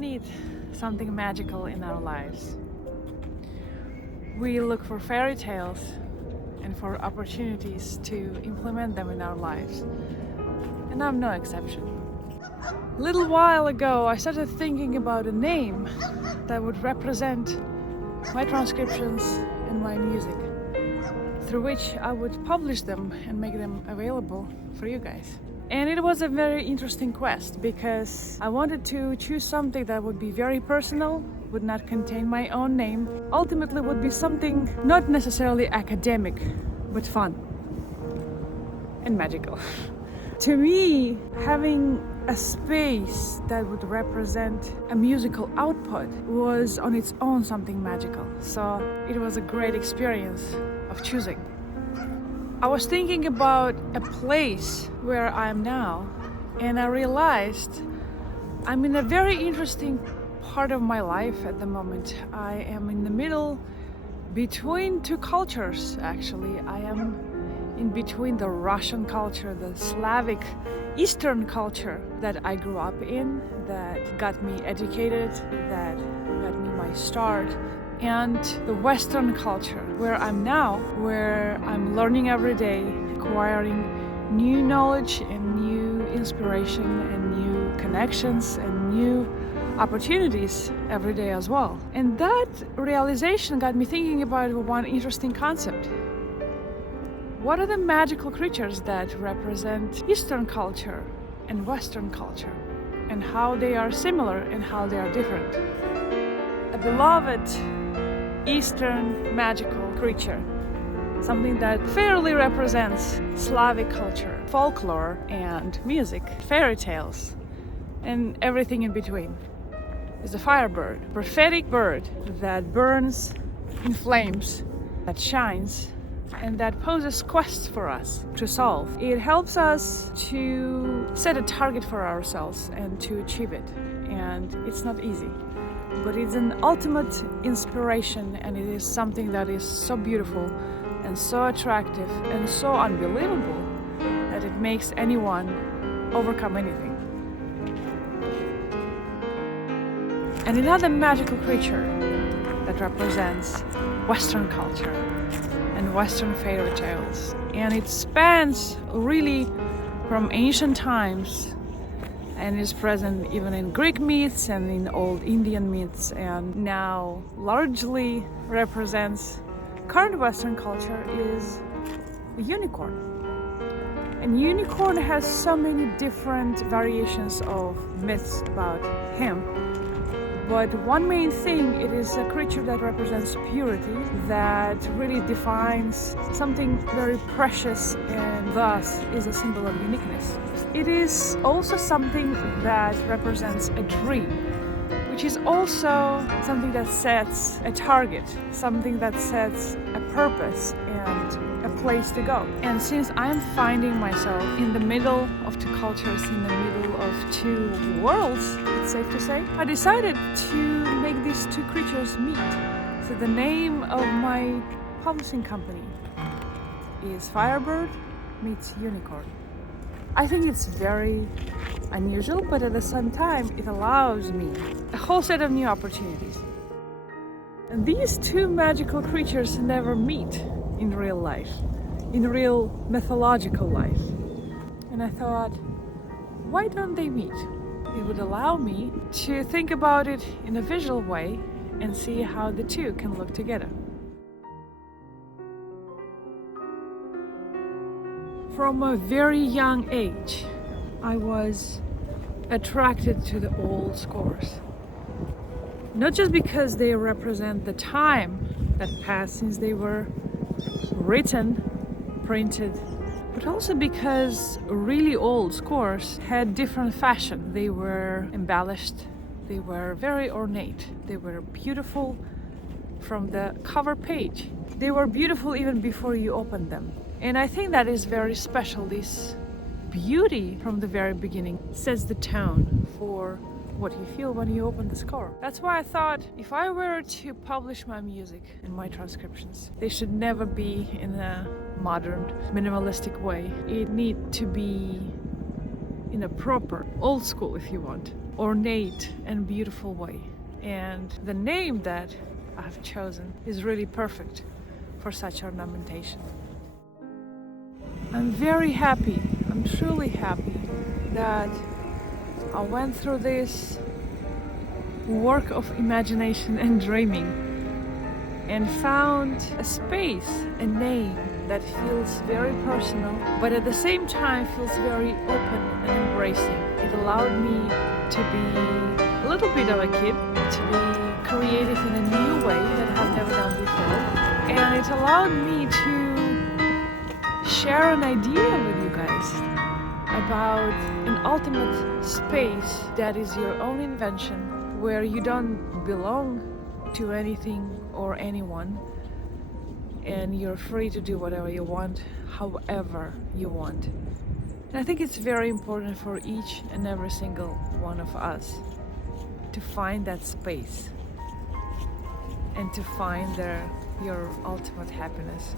need something magical in our lives. We look for fairy tales and for opportunities to implement them in our lives. And I'm no exception. A little while ago, I started thinking about a name that would represent my transcriptions and my music, through which I would publish them and make them available for you guys. And it was a very interesting quest because I wanted to choose something that would be very personal, would not contain my own name, ultimately would be something not necessarily academic, but fun and magical. To me, having a space that would represent a musical output was on its own something magical. So it was a great experience of choosing. I was thinking about a place where I am now, and I realized I'm in a very interesting part of my life at the moment. I am in the middle between two cultures, actually. I am in between the Russian culture, the Slavic Eastern culture that I grew up in, that got me educated, that got me my start, and the Western culture, where I'm now, where I'm learning every day, acquiring new knowledge and new inspiration and new connections and new opportunities every day as well. And that realization got me thinking about one interesting concept. What are the magical creatures that represent Eastern culture and Western culture, and how they are similar and how they are different? A beloved Eastern magical creature, something that fairly represents Slavic culture, folklore and music, fairy tales, and everything in between, is the Firebird, prophetic bird that burns in flames, that shines, and that poses quests for us to solve. It helps us to set a target for ourselves and to achieve it, and it's not easy. But it's an ultimate inspiration, and it is something that is so beautiful and so attractive and so unbelievable that it makes anyone overcome anything. And another magical creature that represents Western culture and Western fairy tales, and it spans really from ancient times and is present even in Greek myths and in old Indian myths, and now largely represents current Western culture, is a unicorn. And unicorn has so many different variations of myths about him. But one main thing, it is a creature that represents purity, that really defines something very precious and thus is a symbol of uniqueness. It is also something that represents a dream, which is also something that sets a target, something that sets a purpose and a place to go. And since I'm finding myself in the middle of two cultures, in the middle of two worlds, it's safe to say, I decided to make these two creatures meet. So the name of my publishing company is Firebird meets Unicorn. I think it's very unusual, but at the same time, it allows me a whole set of new opportunities. And these two magical creatures never meet in real life, in real mythological life. And I thought, why don't they meet? It would allow me to think about it in a visual way and see how the two can look together. From a very young age, I was attracted to the old scores. Not just because they represent the time that passed since they were written, printed, but also because really old scores had different fashion. They were embellished, they were very ornate, they were beautiful from the cover page. They were beautiful even before you opened them. And I think that is very special. This beauty from the very beginning sets the tone for what you feel when you open the score. That's why I thought if I were to publish my music and my transcriptions, they should never be in a modern, minimalistic way. It needs to be in a proper, old school, if you want, ornate and beautiful way. And the name that I've chosen is really perfect for such ornamentation. I'm very happy, I'm truly happy that I went through this work of imagination and dreaming and found a space, a name that feels very personal, but at the same time feels very open and embracing. It allowed me to be a little bit of a kid, to be creative in a new way that I've never done before. And it allowed me to share an idea with you guys about an ultimate space that is your own invention, where you don't belong to anything or anyone, and you're free to do whatever you want, however you want. And I think it's very important for each and every single one of us to find that space and to find your ultimate happiness.